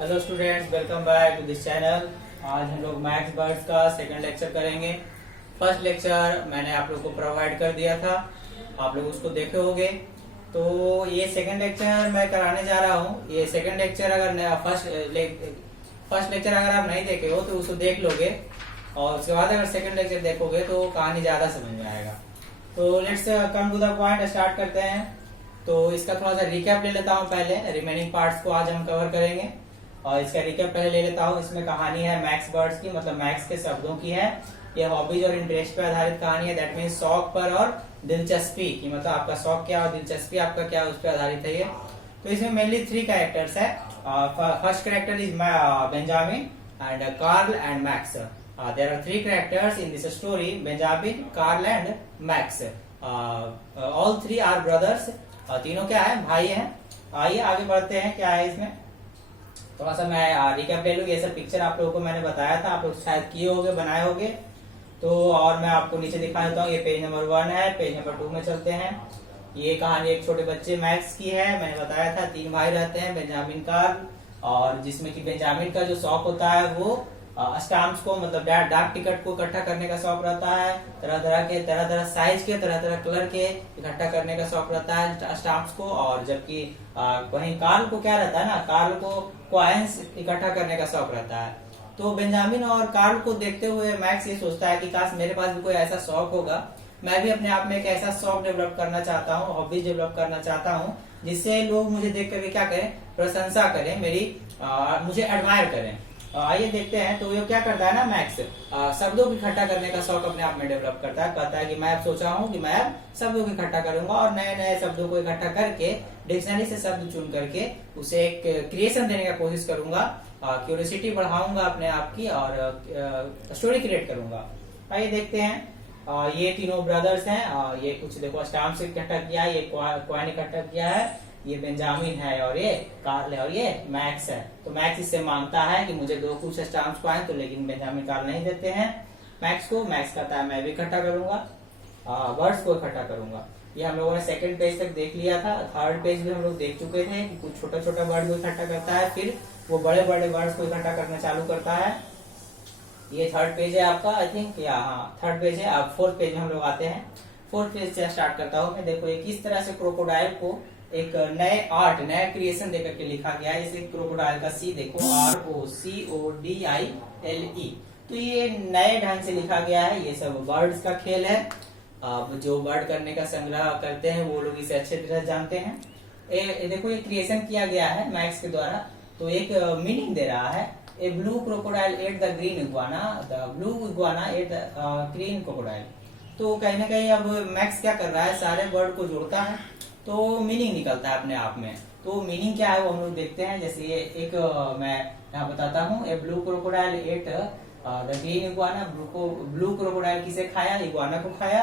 Hello students, welcome back to this channel. आज हम लोग मैथ्स बर्ड्स का सेकंड लेक्चर करेंगे। फर्स्ट लेक्चर मैंने आप लोग को प्रोवाइड कर दिया था, आप लोग उसको देखे होंगे। तो ये सेकंड लेक्चर मैं कराने जा रहा हूँ। ये सेकंड लेक्चर अगर फर्स्ट लेक्चर अगर आप नहीं देखे हो तो उसको देख लोगे और उसके बाद अगर सेकंड लेक्चर देखोगे तो कहानी ज्यादा समझ में आएगा। तो let's come to the point, start करते हैं। तो इसका थोड़ा सा रिकैप ले लेता हूँ। पहले रिमेनिंग पार्ट्स को आज हम कवर करेंगे और इसका रिकैप पहले ले लेता हूँ। इसमें कहानी है मैथ्स बर्ड्स की, मतलब मैथ्स के शब्दों की है। ये हॉबीज और इंटरेस्ट पर आधारित कहानी है। दैट मीन्स शौक पर और दिलचस्पी की, मतलब आपका शौक क्या और दिलचस्पी आपका क्या, उस पर आधारित है ये। तो इसमें मेनली 3 कैरेक्टर्स है। First character is Benjamin and Carl and Max. There are 3 characters in this story, Benjamin, Carl and Max. All 3 are brothers. तीनों क्या है, भाई हैं। आइए आगे बढ़ते हैं, क्या है इसमें थोड़ा सा मैं रिकैप ले लूँ। ये सब पिक्चर आप लोगों को मैंने बताया था, आप लोग शायद किए होंगे, बनाए होंगे। तो और मैं आपको नीचे दिखा देता हूँ। ये पेज नंबर 1 है। पेज नंबर 2 में चलते हैं। ये कहानी एक छोटे बच्चे मैक्स की है। मैंने बताया था 3 भाई रहते हैं, बेंजामिन, कार्ल, और जिसमें कि बेंजामिन का जो शौक होता है वो स्टाम्प्स को, मतलब डाक टिकट को इकट्ठा करने का शौक रहता है। तरह तरह साइज के, तरह तरह कलर के इकट्ठा करने का शौक रहता है स्टाम्प्स को। और जबकि वहीं कार्ल को क्या रहता है ना, कार्ल को कॉइन्स इकट्ठा करने का शौक रहता है। तो बेंजामिन और कार्ल को देखते हुए मैक्स ये सोचता है कि काश मेरे पास भी कोई ऐसा शौक होगा। मैं भी अपने आप में एक ऐसा शौक डेवलप करना चाहता हूँ, हॉबीज डेवलप करना चाहता हूँ, जिससे लोग मुझे देख करके क्या करें, प्रशंसा करें, मुझे एडमायर करें। आइए देखते हैं। तो ये क्या करता है ना, मैक्स शब्दों को इकट्ठा करने का शौक अपने आप में डेवलप करता है। कहता है कि मैं अब सोचा हूँ कि मैं अब शब्दों को इकट्ठा करूंगा और नए नए शब्दों को इकट्ठा करके डिक्शनरी से शब्द चुन करके उसे एक क्रिएशन देने का कोशिश करूंगा। क्यूरियोसिटी बढ़ाऊंगा अपने आप की और स्टोरी क्रिएट करूंगा। आइए देखते हैं। ये तीनों ब्रदर्स हैं। ये कुछ देखो स्टाम्प से इकट्ठा किया है, ये कॉइन इकट्ठा किया है। ये बेंजामिन है और ये कार्ल है और ये मैक्स है। तो मैक्स इससे मांगता है कि मुझे 2 कुछ स्टाम्प्स को आए, तो लेकिन बेंजामिन, कार्ल नहीं देते हैं मैक्स को। मैक्स कहता है मैं भी इकट्ठा करूंगा, वर्ड्स को इकट्ठा करूंगा। ये हम लोगों ने सेकंड पेज तक देख लिया था। थर्ड पेज में हम लोग देख चुके थे कि कुछ छोटा छोटा वर्ड को इकट्ठा करता है, फिर वो बड़े बड़े वर्ड्स को इकट्ठा करना चालू करता है। ये थर्ड पेज है आपका, आई थिंक, या हाँ थर्ड पेज है। अब फोर्थ पेज में हम लोग आते हैं। फोर्थ पेज से स्टार्ट करता हूँ मैं। देखो ये किस तरह से क्रोकोडाइल को एक नए आर्ट, नया क्रिएशन देकर के लिखा गया है। इसे क्रोकोडाइल का सी देखो, ROCODILE। तो ये नए ढंग से लिखा गया है। ये सब वर्ड्स का खेल है। अब जो वर्ड करने का संग्रह करते हैं वो लोग इसे अच्छे तरह जानते हैं। देखो ये क्रिएशन किया गया है मैक्स के द्वारा। तो एक मीनिंग दे रहा है। A blue crocodile ate the green iguana, the blue iguana ate the green crocodile. तो कहीं ना कहीं अब मैक्स क्या कर रहा है, सारे वर्ड को जोड़ता है तो मीनिंग निकलता है अपने आप में। तो मीनिंग क्या है वो हम लोग देखते हैं। जैसे ये एक मैं यहाँ बताता हूँ। A blue crocodile ate the green iguana. Blue crocodile किसे खाया, इग्वाना को खाया,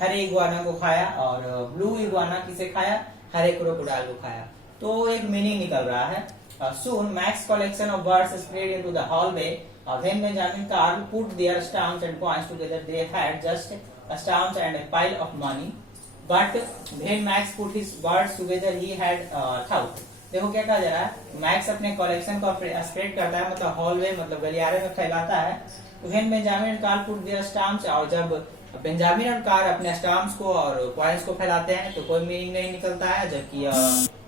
हरे इग्वाना को खाया। और ब्लू इग्वाना किसे खाया, हरे क्रोकोडाइल को खाया। तो एक मीनिंग निकल रहा है। Soon, Max's collection of birds spread into the hallway. When Benjamin, Carl put their stamps and coins together, they had just stamps and a pile of money. But when Max put his birds together, he had thought. देखो क्या कहा जा रहा है, max अपने collection को spread करता है, मतलब हॉलवे, मतलब गलियारे में फैलाता है। तो when Benjamin and Carl put their stamps, और जब बेंजामिन और कार्ल अपने स्टाम्प्स को और कॉइन्स को फैलाते हैं तो कोई मीनिंग नहीं निकलता है। जबकि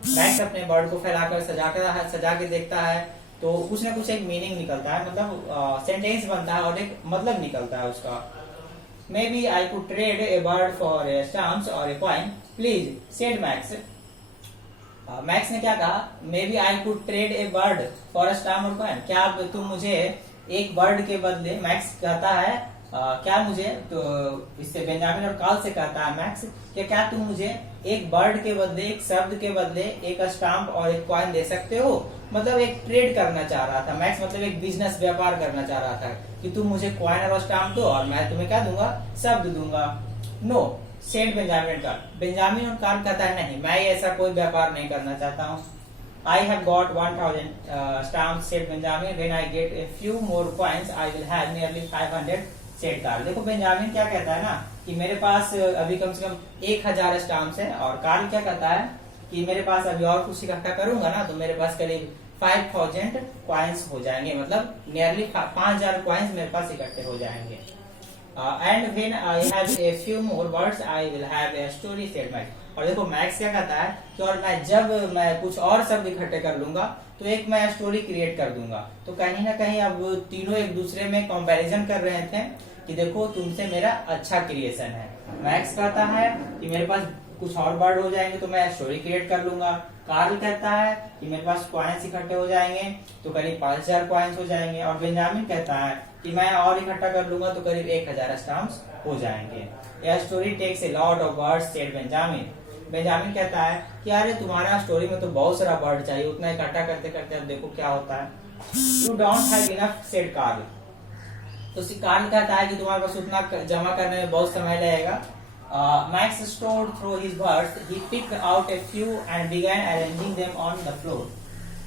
मैक्स अपने बर्ड को फैलाकर सजा के देखता है तो कुछ ना कुछ एक मीनिंग निकलता है, मतलब सेंटेंस बनता है और एक मतलब निकलता है उसका। Maybe I could trade a bird for a stamps or a coin please, said Max. Max ने क्या कहा, maybe I could trade a bird for a stamp or coin. क्या तुम मुझे एक बर्ड के बदले, मैक्स कहता है क्या मुझे, तो इससे बेंजामिन और कार्ल से कहता है मैक्स कि क्या तुम मुझे एक बर्ड के बदले, एक शब्द के बदले एक स्टाम्प और एक कॉइन दे सकते हो। मतलब एक ट्रेड करना चाह रहा था मैक्स, मतलब एक बिजनेस, व्यापार करना चाह रहा था कि तुम मुझे कॉइन और स्टाम्प दो और मैं तुम्हें क्या दूंगा, शब्द दूंगा। नो, सेड बेंजामिन और कार्ल। बेंजामिन और कार्ल कहता है नहीं, मैं ऐसा कोई व्यापार नहीं करना चाहता हूँ। I have got 1000 stamps, said Benjamin. When I get a few more coins, I will have nearly 500. Said Carl. देखो बेंजामिन क्या कहता है ना कि मेरे पास अभी कम से कम 1000 स्टाम्प्स है, और कार्ल क्या कहता है कि मेरे पास अभी और कुछ इकट्ठा करूंगा ना तो मेरे पास करीब 5000 कॉइन्स हो जाएंगे, मतलब नियरली 5000 कॉइन्स मेरे पास इकट्ठे हो जाएंगे। And when I have a few more words I will have a story statement. और देखो मैक्स क्या कहता है कि और जब मैं कुछ और शब्द इकट्ठे कर लूंगा तो एक मैं स्टोरी क्रिएट कर दूंगा। तो कहीं ना कहीं अब तीनों एक दूसरे में कंपैरिजन कर रहे थे कि देखो तुमसे मेरा अच्छा क्रिएशन है। मैक्स कहता है कि मेरे पास कुछ और वर्ड हो जाएंगे तो मैं स्टोरी क्रिएट कर लूंगा। कार्ल कहता है कि मेरे पास कॉइन्स इकट्ठे हो जाएंगे तो करीब 5000 कॉइन्स हो जाएंगे। और बेंजामिन कहता है कि मैं और इकट्ठा कर लूंगा तो करीब 1000 स्टाम्प्स हो जाएंगे। यह story takes a lot of words said Benjamin. Benjamin कहता है कि अरे तुम्हारा स्टोरी में तो बहुत सारा वर्ड चाहिए, उतना इकट्ठा करते करते अब देखो क्या होता है। You don't have enough said Carl. तो कार्ल कहता है कि तुम्हारे पास उतना जमा करने में बहुत समय लगेगा। Max stored through his words. He picked out a few and began arranging them on the floor.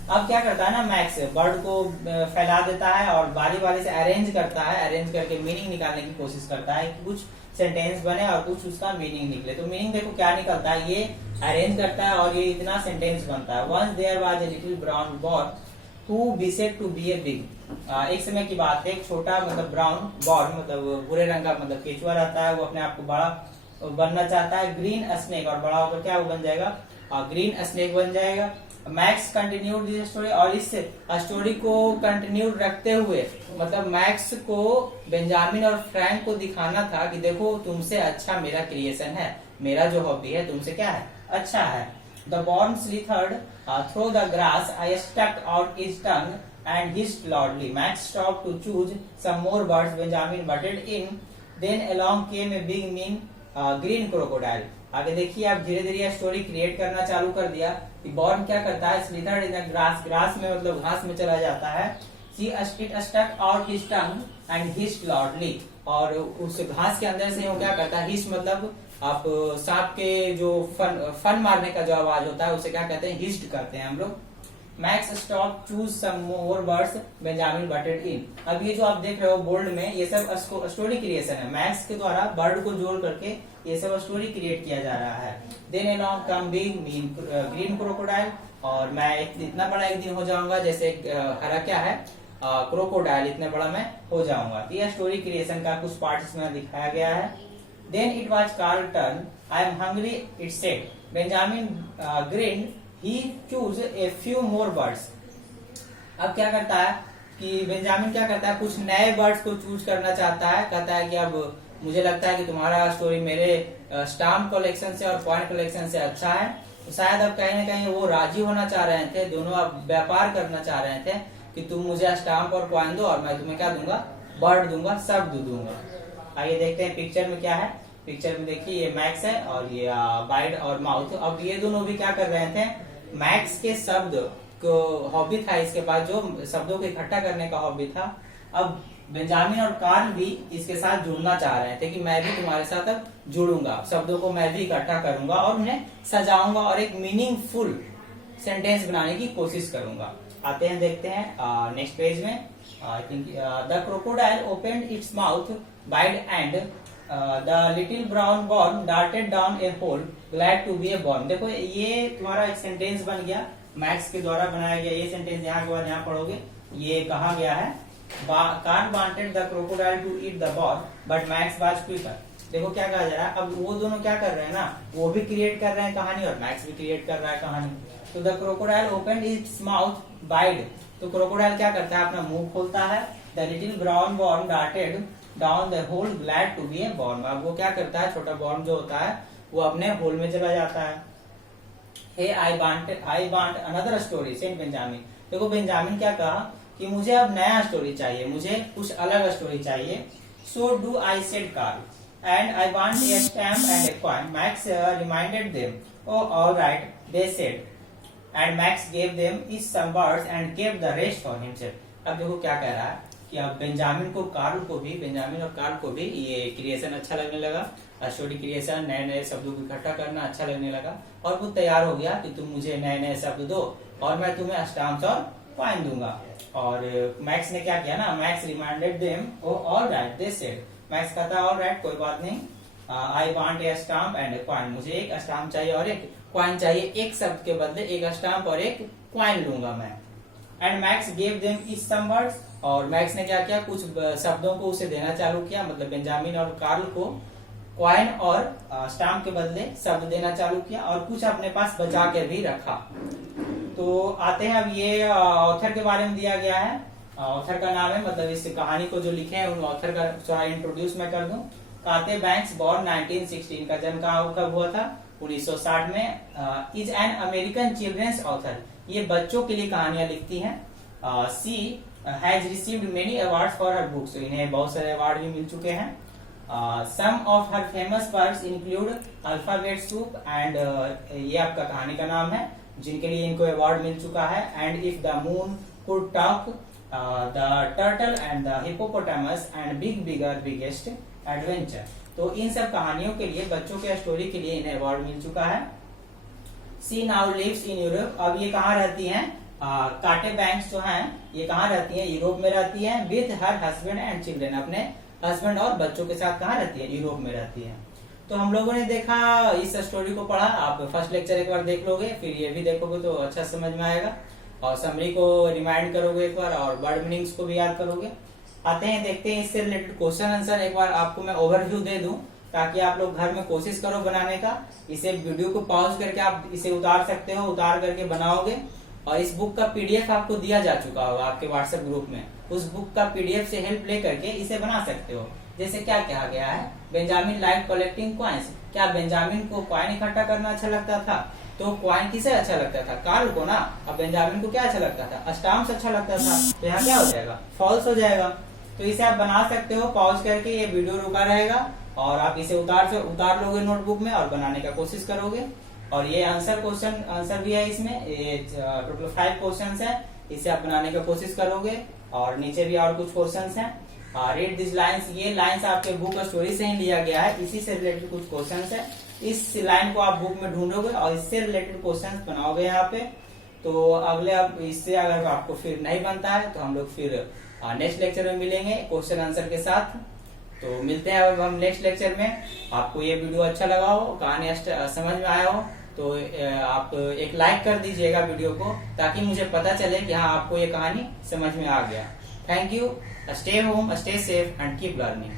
अब क्या करता है ना मैक्स, वर्ड को फैला देता है और बारी बारी से अरेंज करता है, अरेंज करके मीनिंग निकालने की कोशिश करता है कि कुछ सेंटेंस बने और कुछ उसका मीनिंग निकले। तो मीनिंग देखो क्या निकलता है, ये अरेंज करता है और ये इतना सेंटेंस बनता है। Once there was a little brown boy who wished to be a big. एक समय की बात है, एक छोटा मतलब ब्राउन बॉल मतलब भूरे रंग का मतलब केचुआ रहता है, वो अपने आप को बड़ा बनना चाहता है। ग्रीन स्नेक, और बड़ा होकर क्या वो बन जाएगा, ग्रीन स्नेक बन जाएगा। मैक्स कंटिन्यूड दिस स्टोरी, और इस स्टोरी को कंटिन्यूड रखते हुए मतलब मैक्स को बेंजामिन और फ्रैंक को दिखाना था कि देखो तुमसे अच्छा मेरा क्रिएशन है, मेरा जो हॉबी है तुमसे क्या है, अच्छा है। The worm slithered through the grass, I stuck out his tongue and hissed loudly. Max stopped to choose some more birds. Benjamin butted in. Then along came a big mean green crocodile. आगे देखिए आप धीरे धीरे story create करना चालू कर दिया कि बॉर्न क्या करता है, स्लिथर्ड इन द ग्रास, ग्रास में मतलब घास में चला जाता है। It stuck out his tongue and hissed loudly. और उस घास के अंदर से वो क्या करता है, हिस मतलब आप सांप के जो फन मारने का जो आवाज होता है उसे क्या कहते हैं, हिस्ड करते हैं हम लोग। Max stop choose some more words, Benjamin butted in. अब ये जो आप देख रहे हो बोल्ड में, ये सब स्टोरी क्रिएशन है। मैक्स के द्वारा वर्ड को जोड़ करके ये सब स्टोरी क्रिएट किया जा रहा है। देन अलोंग कम बिग मीन ग्रीन क्रोकोडाइल, और मैं इतना बड़ा एक दिन हो जाऊंगा जैसे हरा क्या है क्रोकोडाइल, इतना बड़ा मैं हो जाऊंगा। तो यह स्टोरी क्रिएशन का कुछ पार्ट इसमें दिखाया गया है। Then it was Karl turn, I am hungry it said. Benjamin grinned, he choose a few more words. अब क्या करता है कि बेंजामिन क्या करता है, कुछ नए वर्ड्स को चूज करना चाहता है। कहता है कि अब मुझे लगता है कि तुम्हारा स्टोरी मेरे स्टाम्प कलेक्शन से और पॉइंट कलेक्शन से अच्छा है। तो शायद अब कहीं ना कहीं वो राजी होना चाह रहे थे, दोनों अब व्यापार करना चाह रहे थे कि तुम मुझे स्टाम्प और पॉइंट दो और मैं तुम्हें क्या दूंगा, वर्ड दूंगा, शब्द दूंगा। आइए देखते हैं पिक्चर में क्या है। पिक्चर में देखिए ये मैक्स है और ये बाइड और माउथ। अब ये दोनों भी क्या कर रहे थे, मैक्स के शब्द को हॉबी था, इसके पास जो शब्दों को इकट्ठा करने का हॉबी था। अब बेंजामिन और कार्ल भी इसके साथ जुड़ना चाह रहे थे कि मैं भी तुम्हारे साथ अब जुड़ूंगा, शब्दों को मैं भी इकट्ठा करूंगा और उन्हें सजाऊंगा और एक मीनिंगफुल सेंटेंस बनाने की कोशिश करूंगा। आते हैं देखते हैं नेक्स्ट पेज में। I think the crocodile opened its mouth wide and the little brown worm darted down a hole, glad to be a worm. देखो ये तुम्हारा एक सेंटेंस बन गया, मैक्स के द्वारा बनाया गया ये सेंटेंस। यहाँ के बाद यहाँ पढ़ोगे, ये कहा गया है Carl wanted the crocodile to eat the born but Max was quicker. देखो क्या कहा जा रहा है, अब वो दोनों क्या कर रहे हैं ना, वो भी क्रिएट कर रहे हैं कहानी और मैक्स भी क्रिएट कर रहा है कहानी। तो the crocodile opened its mouth wide, तो क्रोकोडाइल क्या करता है, अपना मुंह खोलता है। The little brown worm darted down the hole, glad to be a worm. अब वो क्या करता है, छोटा बॉर्न जो होता है वो अपने होल में चला जाता है। Hey I want another story, said Benjamin. देखो बेंजामिन क्या कहा कि मुझे अब नया स्टोरी चाहिए, मुझे कुछ अलग स्टोरी चाहिए। So do I, said Carl, and I want a stamp and a coin. Max reminded them, oh alright they said, and Max gave them each some words and kept the rest for himself. अब देखो क्या कह रहा है कि अब Benjamin और Karl को भी ये क्रिएशन अच्छा लगने लगा, स्टोरी क्रिएशन, नए नए शब्दों को इकट्ठा करना अच्छा लगने लगा और वो तैयार हो गया कि तुम मुझे नए नए शब्द दो और मैं तुम्हें स्टाम्प्स और कॉइन दूंगा। और मैक्स ने क्या किया ना, max reminded them, oh alright they said. Max कहता है ऑलराइट कोई बात नहीं, आई want A stamp and a coin, मुझे एक स्टाम्प चाहिए और एक कॉइन चाहिए, एक शब्द के बदले एक स्टाम्प और एक कॉइन लूंगा मैं। And Max gave them each some words, और मैक्स ने क्या किया, कुछ शब्दों को उसे देना चालू किया, मतलब बेंजामिन और कार्ल को कॉइन और स्टाम्प के बदले शब्द देना चालू किया, और कुछ अपने पास बचा के भी रखा। तो आते हैं, अब ये ऑथर के बारे में दिया गया है, ऑथर का नाम है, मतलब इस कहानी को जो लिखे हैं उन ऑथर का थोड़ा इंट्रोड्यूस मैं कर दूं। कार्टे बैंक्स बॉर्न 1916, का जन्म कब हुआ था, 1960 में। Is an American children's author, ये बच्चों के लिए कहानियां लिखती हैं। She has received many award for her books, इन्हें बहुत सारे अवार्ड भी मिल चुके हैं। Some of her famous works include alphabet soup and, ये आपका कहानी का नाम है, जिनके लिए इनको अवार्ड मिल चुका है। And if the moon could talk, the turtle and the hippopotamus and bigger biggest adventure. तो इन सब कहानियों के लिए, बच्चों के स्टोरी के लिए इन्हें अवार्ड मिल चुका है। सी नाउ लिव्स इन यूरोप, अब ये कहाँ रहती हैं, कार्टे बैंक्स जो हैं ये कहाँ रहती हैं, यूरोप में रहती हैं। With her husband and children, अपने हस्बैंड और बच्चों के साथ कहाँ रहती है, यूरोप में रहती है। तो हम लोगों ने देखा, इस स्टोरी को पढ़ा, आप फर्स्ट लेक्चर एक बार देख लोगे, फिर ये भी देखोगे तो अच्छा समझ में आएगा, और समरी को रिमाइंड करोगे एक बार, और वर्ड मीनिंग्स को भी याद करोगे। आते हैं, देखते हैं इससे रिलेटेड क्वेश्चन आंसर। एक बार आपको मैं ओवरव्यू दे दूं, ताकि आप लोग घर में कोशिश करो बनाने का। इसे वीडियो को पॉज करके आप इसे उतार सकते हो, उतार करके बनाओगे। और इस बुक का पीडीएफ आपको दिया जा चुका होगा आपके व्हाट्सएप ग्रुप में, उस बुक का पीडीएफ से हेल्प ले करके इसे बना सकते हो। जैसे क्या कहा गया है, बेंजामिन लाइक कलेक्टिंग कॉइन्स, क्या बेंजामिन को कॉइन इकट्ठा करना अच्छा लगता था, तो कॉइन किसे अच्छा लगता था, कार्ल को ना। अब बेंजामिन को क्या अच्छा लगता था, स्टाम्प्स अच्छा लगता था, तो यहाँ क्या हो जाएगा, फॉल्स हो जाएगा। तो इसे आप बना सकते हो पॉज करके, ये वीडियो रुका रहेगा और आप इसे उतार लोगे नोटबुक में और बनाने का कोशिश करोगे। और ये आंसर भी है इसमें, ये टोटल 5 क्वेश्चंस है, इसे आप बनाने का कोशिश करोगे। और नीचे भी और कुछ क्वेश्चंस हैं। रीड दिस लाइन्स, ये लाइन्स आपके बुक स्टोरी से ही लिया गया है, इसी से रिलेटेड कुछ क्वेश्चंस है। इस लाइन को आप बुक में ढूंढोगे और इससे रिलेटेड क्वेश्चंस बनाओगे यहाँ पे। तो अगले, अब इससे अगर आपको फिर नहीं बनता है तो हम लोग फिर नेक्स्ट लेक्चर में मिलेंगे क्वेश्चन आंसर के साथ। तो मिलते हैं अब हम नेक्स्ट लेक्चर में। आपको ये वीडियो अच्छा लगा हो, कहानी समझ में आया हो, तो आप एक लाइक कर दीजिएगा वीडियो को, ताकि मुझे पता चले कि हाँ आपको ये कहानी समझ में आ गया। Thank you. Stay home, stay safe and keep learning.